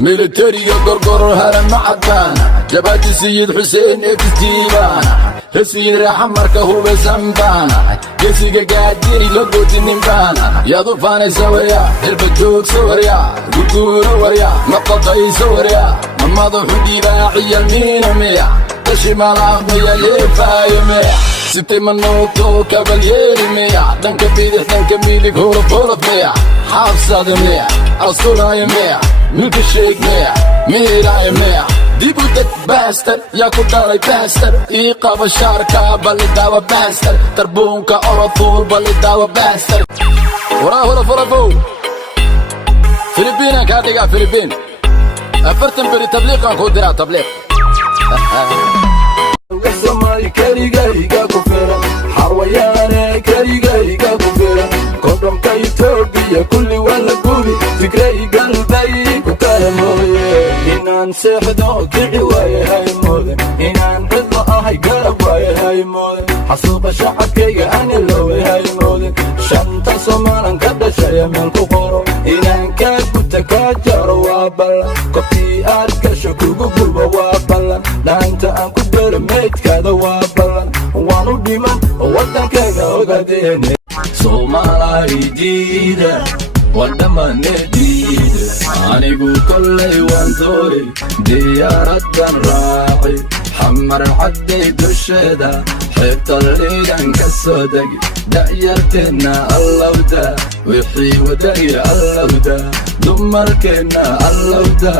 ميلتري قرقر هرم معدانا جبهة السيد حسين اكستيبانا حسين راح مركه بزنبانا يسيق قاديري لقوت النمبانا يا ضفاني سوريا البجوك سوريا قدور وريا مقطعي سوريا مماضو حدي باعي المين وميا تشمال عقضي اللي فايميا ستي منوطو كاباليري ميا دنك بيدح دنك ميلك هولف ميا حافظة ميا أسطوراي ميا ملك الشيك ميا ميراي ميا دي بودك باستر يا كوداري باستر إيقاب الشاركة بالي داوا باستر تربونك أرطول بالي داوا باستر وراه فرابو فلبينا كاديقا فلبين أفرتن بري تبليقا كودرا تبليق السماي كاريغا كوفيرا حرويانا كاريغا كوفيرا كودم كايتوبيا كل ولا قوبي فكري قلبي كتاموية إنان سيحدو كعي واي هاي مودن إنان عضا هاي قرب واي هاي مودن حصوب شعبكيga أنا لوي هاي مودن شانتا سومالا كدا شايا من كوكورو إنان كاكوتا كاجار وابالا كوبتي أركشو كوكو قلبا وابالا لانتا أنكو برميت كادا وابالا وانو ديمان ودنكيga ogadeene Somalay diida wadamane diida anigu kollay waan tooy diyaaradan raaci xamar cadday dusheeda xeebta liigan ka soo degi da'yarteenna allowda wixii wadaya allowda dumarkeenna allowda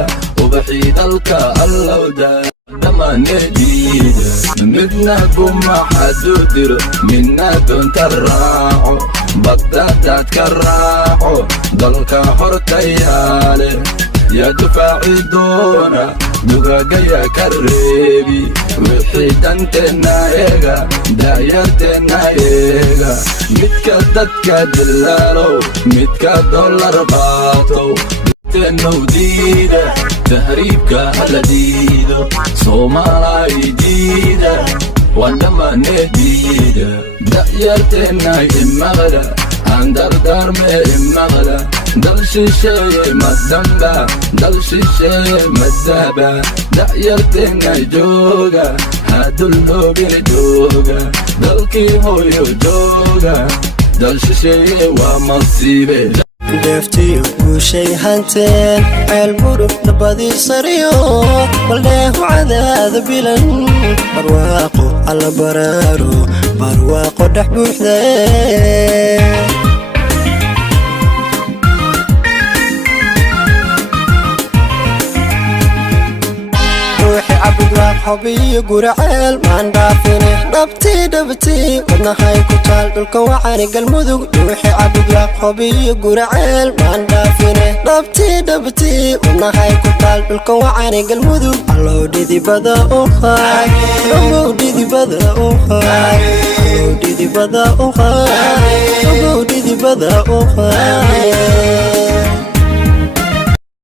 ubaxii dalka allowda wadamane diida midna kuma xadudiro midna doonta raaco bagdaadaad ka raaco dalka hortayaale yaa dufaaci doona dugagaya ka reebi wixii danteenna eega daayarteenna eega midka dadka dilaalow midka dollar qaatow tenow diida tahriibka hala diido Somalay diida wadamane diida da'yarteenna imaqla andardarme imaqla dal shisheeye madamba dal shisheeye madaba da'yarteenna jooga hadulloobin jooga dalkii hooyo jooga dal shisheeye waa masiibe deeftiyo guushay hanteen ceel murug nabadii sariyo waldheehu cadaada bilan barwaaqo alla baraaro barwaaqo dhex buuxdee cabudwaaq xobiyo guraceel maan dhaafine dhabtii wadnahay ku taal dhulka wacani galmudug dhuuxi cabudwaaq xobiyo guraceel maan dhaafine dhabtii wadnahay ku taal dhulka wacani galmudug allow dhidibada u haay allow dhidibada u haay allow dhidibada u haay allow dhidibada u haay